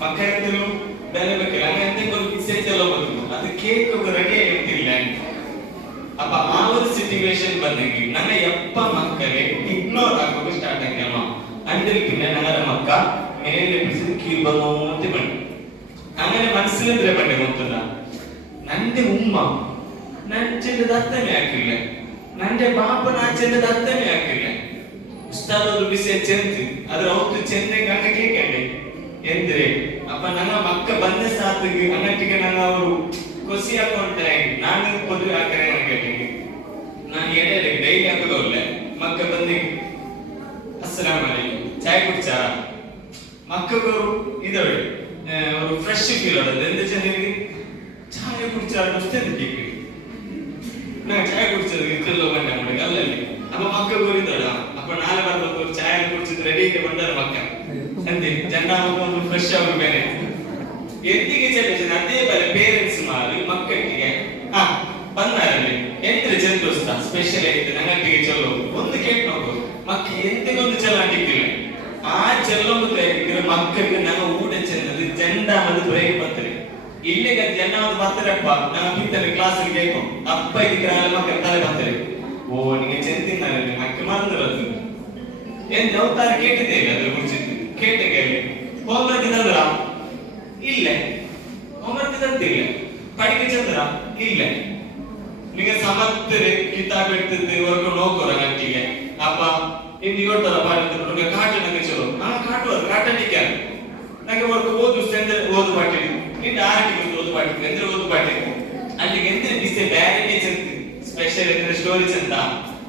ಮಕ್ಕಳು ಬೇರೆ ಬೇಕಿಲ್ಲ ಹಂಗೆ എന്തെങ്കിലും ഒരു മെസ്സേജ് എല്ലാം വന്നു അത് കേക്ക് ഒക്കെ റെഡി ആയിട്ടില്ല ಅಪ್ಪ ಆ ಒಂದು ಸಿಚುವೇಶನ್ ಬಂದಿಗೆ ನನ್ನ ಎಪ್ಪ ಮಕ್ಕಳೇ ಇಗ್ನೋರ್ ಆಗೋಕೆ ಸ್ಟಾರ್ಟ್ ಆಗ್ಯಾಮ ಅಂದ್ರೆ പിന്നെ ഞങ്ങളുടെ മക്ക മേലെ പിടിച്ച് കീഴ്ബന്നോത്തി പണി അങ്ങനെ മനസ്സിലെന്തേ പണി ಗೊತ್ತಲ್ಲ നന്റെ ഉമ്മ നഞ്ചന്റെ ദത്തമേ ആക്കില്ല നന്റെ ബാപ്പ നാച്ചന്റെ ദത്തമേ ആക്കില്ല ಉಸ್ತಾದ್ ಒಂದು ವಿಷಯ ಚೆಂದು ಅದ್ರ ಅವತ್ತು ಚೆಂದಂಗೆ ಹಂಗ ಕೇಳ್ಕೊಂಡೆ ಎಂದ್ರೆ ಅಪ್ಪ ನನ್ನ ಮಕ್ಕ ಬಂದ ಸಾತಿಗೆ ಅನ್ನಟ್ಟಿಗೆ ನನ್ನ ಅವರು ಖುಷಿ ಹಾಕೊಂಡ್ರೆ ನಾನು ಪೊದ್ರೆ ಹಾಕರೆ ನನಗೆ ನಾನು ಎಡೆಯಲ್ಲಿ ಡೈಲಿ ಹಾಕೋದಲ್ಲ ಮಕ್ಕ ಬಂದಿ, ಅಸ್ಸಲಾಮ್ ಅಲೈಕುಮ್. ಚಾಯ್ ಕುಡ್ಚಾ? ಮಕ್ಕಳು ಇದಾವೆ. ಅವರು ಫ್ರೆಶ್ ಫೀಲ್ ಆಗೋದು ಎಂದ ಜನರಿಗೆ ಚಾಯ್ ಕುಡ್ಚಾ? ಅಷ್ಟೇ ಕೇಳಿ ನಾನು ಚಾಯ್ ಕುಡ್ಚದು ಇಕ್ಕಲ್ಲ ಬಂದ ಅಲ್ಲಲ್ಲಿ. ಅಪ್ಪ ಮಕ್ಕಳು ಇದ್ದಾಳ? ಅಪ್ಪ, ನಾಳೆ ಬರ್ಬೇಕು. ಚಾಯ್ ರೆಡಿ ರೆಡಿಗೆ ಬಂದಾರ ಮಕ್ಕ. ಅಂತೆ ಜನ ಒಂದು ಫ್ರೆಶ್ ಅವರು ಬೇರೆ ಎಂತಿಗೆ ಚೆನ್ನ ಅದೇ ಬರ ಪೇರೆಂಟ್ಸ್ ಮಾಡಿ ಮಕ್ಕಳಿಗೆ, ಹಾ, ಬಂದಾರಲ್ಲಿ ಎಂತ ಜನದೋಸ್ತ ಸ್ಪೆಷಲ್ ಐತೆ ನಂಗಟ್ಟಿಗೆ ಚೆಲ್ಲೋ ಒಂದು ಕೇಟ್ ನೋಡು ಮಕ್ಕ ಎಂತಿಗೊಂದು ಚೆಲ್ಲಾಗಿದ್ದಿಲ್ಲ ಆ ಚೆಲ್ಲೋ ಮುಂದೆ ಮಕ್ಕಳಿಗೆ ನಂಗೆ ಊಟ ಚೆನ್ನದು ಜಂಡ ಅದು ಬ್ರೇಕ್ ಬರ್ತದೆ. ಇಲ್ಲಿಗೆ ಜನ ಒಂದು ಬರ್ತಾರಪ್ಪ ನಾವು ಬಿತ್ತನೆ ಕ್ಲಾಸ್ ಬೇಕು. ಅಪ್ಪ ಇದ್ರೆ ಮಕ್ಕಳ ತಲೆ ಬರ್ತಾರೆ ಓ ನಿಮಗೆ ಚೆಂತಿದ್ದಾರೆ ಮಕ್ಕಳು ಮರಂದಿರೋದು. ಏನ್ ನೌತಾರ ಅದ್ರ ಕುರಿಚಿತ್ತು ಕೇಟ ಕೇಳಿ ಹೋಮ್ವರ್ಕ್ ತಂದ್ರ ಇಲ್ಲ ಹೋಮ್ವರ್ಕ್ ತಂತಿಲ್ಲ ಪಡಿಕೆ ಚಂದ್ರ ಇಲ್ಲ ನಿಮಗೆ ಸಮತ್ತರೆ ಕಿತಾಬ್ ಇಡ್ತಿದ್ದೆ ವರ್ಗ ನೋಕೋರ ಗಂಟಿಗೆ ಅಪ್ಪ ಇಂದು ಇವತ್ತರ ಪಾಡಿದ್ರು ನನಗೆ ಕಾಟ ನನಗೆ ಚಲೋ ಹಾ ಕಾಟುವ ಕಾಟ ನಿಕ್ಕೆ ನನಗೆ ವರ್ಗ ಓದು ಅಂದ್ರೆ ಓದು ಪಾಟಿ ನಿಂದ ಆರಟಿಗೆ ಓದು ಪಾಟಿ ಅಂದ್ರೆ ಓದು ಪಾಟಿ ಅಲ್ಲಿಗೆ ಎಂತ ಬಿಸಿ ಬ್ಯಾರೆ ಚಂದ ಸ್ಪೆಷಲ್ ಅಂದ್ರೆ ಸ್ಟೋರಿ ಚಂದ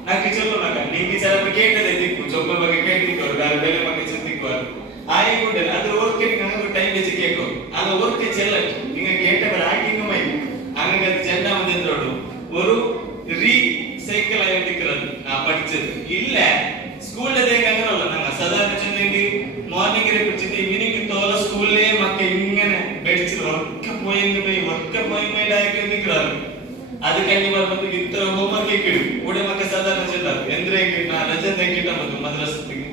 ನಾಕೆ ಚಲೋ ನಾಕ ನಿಂಗೆ ಚಲಪ ಕೇಟದೆ ದಿಕ್ಕು ಚೊಬ್ಬ ಬಗ್ಗೆ ಕೇಳ್ತಿಕ್ಕವ್ರು ಬೇರೆ ಬೇರೆ ಬಗ್ಗೆ ஆகிக்கொண்டு அது ஓர்க்க ஒரு டைம் வச்சு கேட்கும் அந்த ஓர்க்க செல்ல நீங்க கேட்டவர் ஆக்கிங்கமாய் அங்க சென்னா வந்து ஒரு ரீசைக்கிள் ஆகிருக்கிறது நான் படிச்சது இல்ல ஸ்கூல்ல தேங்காங்க நாங்க சாதாரண ചെന്നെങ്കിൽ മോർണിംഗ് പിടിച്ചിട്ട് ഇങ്ങനെ തോല സ്കൂളിലെ മക്ക ഇങ്ങനെ മേടിച്ചത് ഒക്ക പോയി ഒക്ക പോയി മേലാക്കി നിൽക്കുന്നത് അത് കഴിഞ്ഞ് പറഞ്ഞത് ഇത്ര ഹോംവർക്ക് ഇടും. കൂടെ മക്ക സാധാരണ ചെല്ലാം എന്തിനേക്ക് രജന്തേക്കിട്ടാ മതി? മദ്രസത്തേക്ക്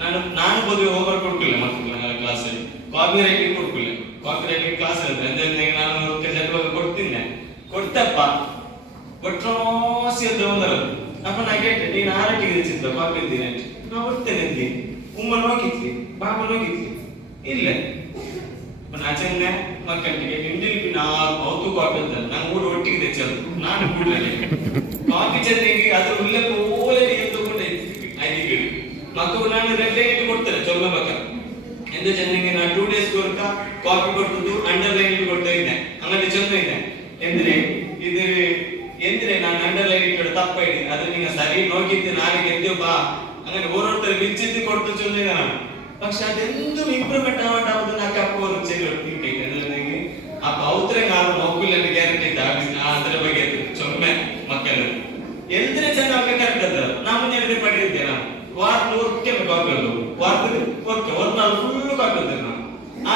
ನಾನು ನಾನು ಬದುವೆ ಹೋಮ್ವರ್ಕ್ ಕೊಡ್ಕಿಲ್ಲ ಮಕ್ಕಳು ಕ್ಲಾಸ್ ಅಲ್ಲಿ. ಕಾಪಿ ರೈಟಿಂಗ್ ಕೊಡ್ಕಿಲ್ಲ ಕಾಪಿ ರೈಟಿಂಗ್ ಕ್ಲಾಸ್ ಅಂದ್ರೆ ಅಂದ್ರೆ ನಾನು ಕೆಲಸ ಕೊಡ್ತೀನಿ ಕೊಡ್ತಪ್ಪ. ಕೊಟ್ರೋಸಿ ಅಂತ ಒಂದರದು ಅಪ್ಪ, ನಾ ಕೇಳ್ತೆ ನೀನು ಆರಟ್ಟಿಗೆ ಚಿಂತ ಕಾಪಿ ಇದ್ದೀನಿ ನಾ ಬರ್ತೇನೆ ಅಂತ. ಉಮ್ಮ ನೋಗಿದ್ವಿ ಪಾಪ ನೋಗಿದ್ವಿ ಇಲ್ಲ. ನಾ ಚೆನ್ನ ಮಕ್ಕಳಿಗೆ ಇಂಡಿಲಿ ನಾ ಅವತ್ತು ಕಾಪಿ ಅಂತ. ನಂಗೆ ಊರು ಒಟ್ಟಿಗೆ ತೆಚ್ಚದು ನಾನು ಕೂಡಲೇ. ಕಾಪಿ ಚಂದ್ರಿಗೆ ಅದ್ರ ಉಲ್ಲೇಖ ಓಲೆ ಅಥವಾ ನಾನು ರೆಗ್ಲೈಟ್ ಕೊಡ್ತಾರೆ ಚೊಲ್ಲಬಕ ಎಂದ ಜನರಿಗೆ ನಾನು ಟೂ ಡೇಸ್ ಕೊಡ್ತ ಕಾಪಿ ಕೊಡ್ತದ್ದು ಅಂಡರ್ಲೈನ್ ಕೊಡ್ತಾ ಇದ್ದೆ. ಆಮೇಲೆ ಚೆಂದ ಇದೆ. ಎಂದ್ರೆ, ಇದು ಎಂದ್ರೆ ನಾನು ಅಂಡರ್ಲೈನ್ ಇಟ್ಟು ತಪ್ಪ ಇದೆ. ಅದ್ರ ನೀನು ಸರಿ ನೋಡಿದ್ದೆ ನಾಳೆ ಗೆದ್ದು ಬಾ. ಅಂದ್ರೆ ಓಡೋಡ್ತಾರೆ ಬಿಚ್ಚಿದ್ದು ಕೊಡ್ತು ಚೆಂದ ನಾನು. ಪಕ್ಷ ಅದೆಂದು ಇಂಪ್ರೂವ್ಮೆಂಟ್ ಆಗೋದು ನಾಲ್ಕು ಅಪ್ಪ ಅವರು ಆ ಬಾತ್ರೆ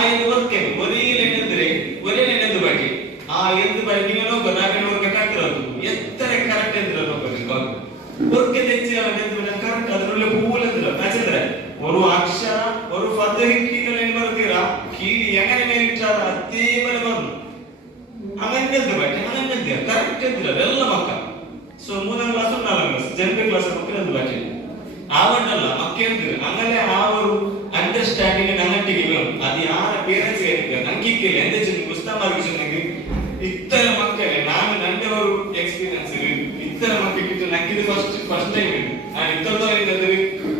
ಆಯ್ದು ಒತ್ತೆ ಒಲೀ ನೆನೆದ್ರೆ ಒಲೆ ನೆನೆದು ಬಗ್ಗೆ. ಆ ಎಂದು ಬಗ್ಗೆ ನೀನು ಗದಾಗ ನೋಡ್ಬೇಕಾಗ್ತಿರೋದು ಎತ್ತರ ಕರೆಕ್ಟ್ ಎಂದ್ರಲ್ಲ ಒಕ್ಕೆ ತೆಚ್ಚಿ ಅವನೆಂದು ಕರೆಕ್ಟ್ ಅದರಲ್ಲಿ ಹೂವಲ್ಲ ಕಚಂದ್ರ ಒಂದು ಅಕ್ಷರ ಒಂದು ಪದ ಹಿಕ್ಕಿನಲ್ಲಿ ಏನ್ ಬರ್ತೀರ ಕೀಡಿ ಹೆಂಗನೆ ಮೇಲೆ ಇಟ್ಟಾರ ಅತ್ತೇ ಮೇಲೆ ಬಂದು ಹಂಗಂದ್ರೆ ಬಾಕಿ ಹಂಗಂದ್ಯ ಕರೆಕ್ಟ್ ಎಂದ್ರಲ್ಲ ಎಲ್ಲ ಮಕ್ಕಳು ಸೊ ಮೂರನೇ ಕ್ಲಾಸ್ ನಾಲ್ಕನೇ ಕ್ಲಾಸ್ ಜನರಿಗೆ ಕ್ಲಾಸ್ ಮಕ್ಕಳು ಎಂದು ಬಾಕಿ ಆವಣ್ಣಲ್ಲ ಮಕ್ಕಳು ಅಂದ್ರೆ ಆ ಅವರು ಅಂಡರ್ಸ್ಟ್ಯಾಂಡಿಂಗ್ ನನ್ನಟ್ಟಿಗೆ ಅದು ಯಾರ ಪೇರೆಂಟ್ಸ್ ಏನಿದೆ ನಂಗೆ ಕೇಳಿ ಎಂದ ಚೆನ್ನಾಗಿ ಪುಸ್ತಕ ಮಾರ್ಗಿ ಇತ್ತರ ಮಕ್ಕಳೆ, ನಾನು ನಂದವರು ಎಕ್ಸ್ಪೀರಿಯನ್ಸ್ ಇರಿ. ಇತ್ತರ ಮಕ್ಕಳಿಗೆ ನಂಗೆ ಇದು ಫಸ್ಟ್ ಫಸ್ಟ್ ಟೈಮ್ ಇದೆ ನಾನು ಇತ್ತರದವರಿಂದ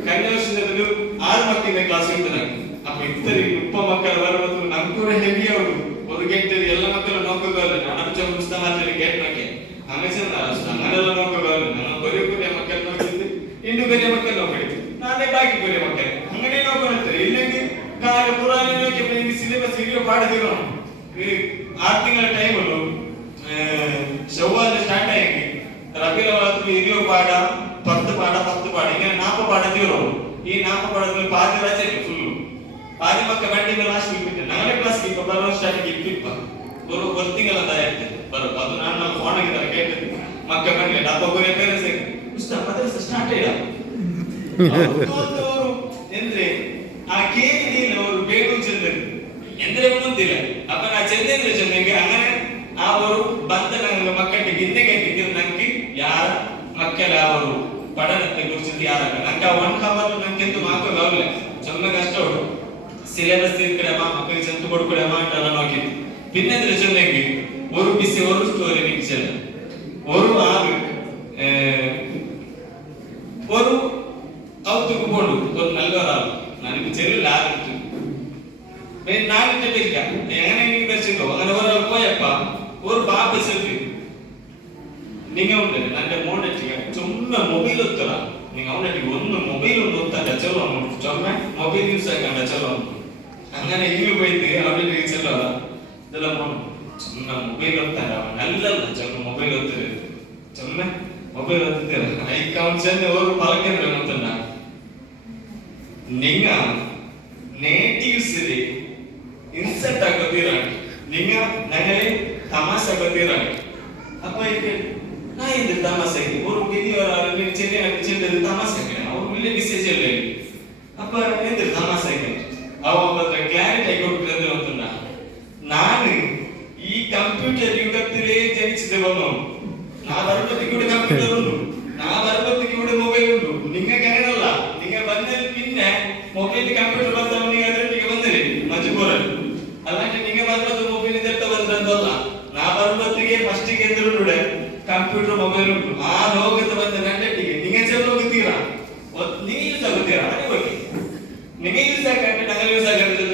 ಕಳೆದ ವರ್ಷದಲ್ಲಿ ಆರು ಮಕ್ಕಳಿಂದ ಕ್ಲಾಸ್ ಇತ್ತು ನನಗೆ ಅಪ್ಪ, ಇತ್ತರಿ ಉಪ್ಪ ಮಕ್ಕಳು ಬರಬಹುದು ನಮ್ ಕೂಡ ಹೆವಿ ಅವರು. ಒದಗಿ ಎಲ್ಲ ಮಕ್ಕಳು ನೋಕೋಗಲ್ಲ ನಾನು ಚೆನ್ನ ಪುಸ್ತಕ ಮಾರ್ಗಿ ಗೇಟ್ ಸಿಲೆಬಸ್ ಹಿರಿಯ ಪಾಡದಿರೋ ಈ ಆರು ತಿಂಗಳ ಟೈಮಲ್ಲಿ ಶವ್ವಾದ ಸ್ಟಾರ್ಟ್ ಆಗಿ ರಬಿಲ ಅವತ್ತು ಹಿರಿಯ ಪಾಠ ಪತ್ತು ಪಾಠ ಪತ್ತು ಪಾಠ ಈಗ ನಾಪ ಪಾಠ ತೀರೋ ಈ ನಾಪ ಪಾಠದಲ್ಲಿ ಪಾದಿ ರಜೆ ಫುಲ್ ಪಾದಿ ಪಕ್ಕ ಬಂಡಿ ಮೇಲೆ ಲಾಸ್ಟ್ ಬಿಟ್ಟಿದ್ದೆ ನಾಳೆ ಕ್ಲಾಸ್ ಈಗ ಬರೋ ಸ್ಟಾರ್ಟಿಂಗ್ ಇಪ್ಪಿಪ್ಪ ಬರೋ ಒಂದು ತಿಂಗಳ ಆಯ್ತು ಬರೋ ಅದು ನಾನು ನಮ್ಮ ಫೋನ್ ಆಗಿದ್ದಾರೆ ಕೇಳಿದ್ದೆ ಮಕ್ಕ ಬಂಡಿ ಡಬ್ಬ ಗುರಿ ಪೇರೆಂಟ್ಸ್ ಇಷ್ಟ ಸ್ಟಾರ್ಟ್ ಇಲ್ಲ ಅವರು ಎಂದ್ರೆ ಆ ಕೇಳಿ ಅವರು ಬೇಡು ಚಂದ್ರ ಗೊತ್ತಿಲ್ಲ. ಅಪ್ಪ, ನಾ ಚಂದೇಂದ್ರ ಚಂದಂಗೆ. ಅನ್ನ ಅವರು ಬಂದ ನನ್ನ ಮಕ್ಕಳಿಗೆ ಹಿಂದೆಗೆ ನನಗೆ ಯಾರ ಮಕ್ಕಳ ಅವರು? ಪಡನತ್ತೆ ಗುರುಸಿದ್ದು ಯಾರಾಗ ನಂಗೆ ಆ ಒನ್ ಹವರ್ ನಂಗೆಂತ ಮಾಕೋಗಾಗಲ್ಲ ಕಷ್ಟ ಅಷ್ಟು ಸಿಲೆಬಸ್ ಇರ್ಕಡಮ್ಮ ಮಕ್ಕಳಿಗೆ ಚಂತು ಕೊಡ್ಕೊಡಮ್ಮ ಅಂಟಲ್ಲ ನೋಕಿದ್ದು ಪಿನ್ನೆಂದ್ರ ಚಂದಂಗೆ ಒರು ಬಿಸಿ ஒரு ஸ்டோரி நிச்சல் ಒರು வாரம் வச்சிருக்கோம் அங்கே ஒரு போயப்பா ஒரு பாபிஸ் இருக்கு நீங்க உண்டு நல்ல மூணு சும்மா மொபைல் ஒத்துறா நீங்க அவனுக்கு ஒன்று மொபைல் ஒன்று ஒத்தாண்ட சொல்லுவாங்க சொன்ன மொபைல் யூஸ் ஆகாண்ட சொல்லுவாங்க அங்கே இங்கே போயிட்டு அப்படின்னு சொல்லுவாரா இதெல்லாம் சும்மா மொபைல் ஒத்தாண்ட அவன் நல்ல சொன்ன மொபைல் ஒத்துரு சொன்ன மொபைல் ஒத்துட்டு ஐக்கு அவன் சேர்ந்து ஒரு பழக்கம் ஒத்துனா நீங்க நேட்டிவ்ஸ் இன்செட் ஆக ನಿಮ್ಮ ನಗಲಿ ತಮಾಷೆ ಬಂದಿರಲಿ ಅಪ್ಪ, ಇದೆ ನಾ ಇದು ತಮಾಷೆ? ಅಲ್ಲಿ ಗಿರಿಯವರಲ್ಲಿ ಚೆನ್ನೈ ಚೆನ್ನದ ತಮಾಷೆ ಅವರು ಇಲ್ಲಿ ಮೆಸೇಜ್ ಇಲ್ಲ ಅಪ್ಪ ಎಂದ ತಮಾಷೆ ಅವ ಮಾತ್ರ ಕ್ಲಾರಿಟಿ ಕೊಟ್ಟಿರೋದು ಅಂತ ನಾನು ಈ ಕಂಪ್ಯೂಟರ್ ಯುಗತ್ತಿಲೇ ಜನಿಸಿದವನು. ಕಂಪ್ಯೂಟರ್ ಮೊಬೈಲ್ ಉಂಟು ಆ ಲೋಕದ ಬಂದ ನನ್ನಟ್ಟಿಗೆ ನಿಮಗೆ ಚೆಲ್ಲ ಹೋಗುತ್ತೀರಾ ನೀವು ಯೂಸ್ ಆಗುತ್ತೀರಾ ಅದೇ ಬಗ್ಗೆ ನಿಮಗೆ ಯೂಸ್ ಆಗಂటే ನಂಗೆ ಯೂಸ್ ಆಗಂటే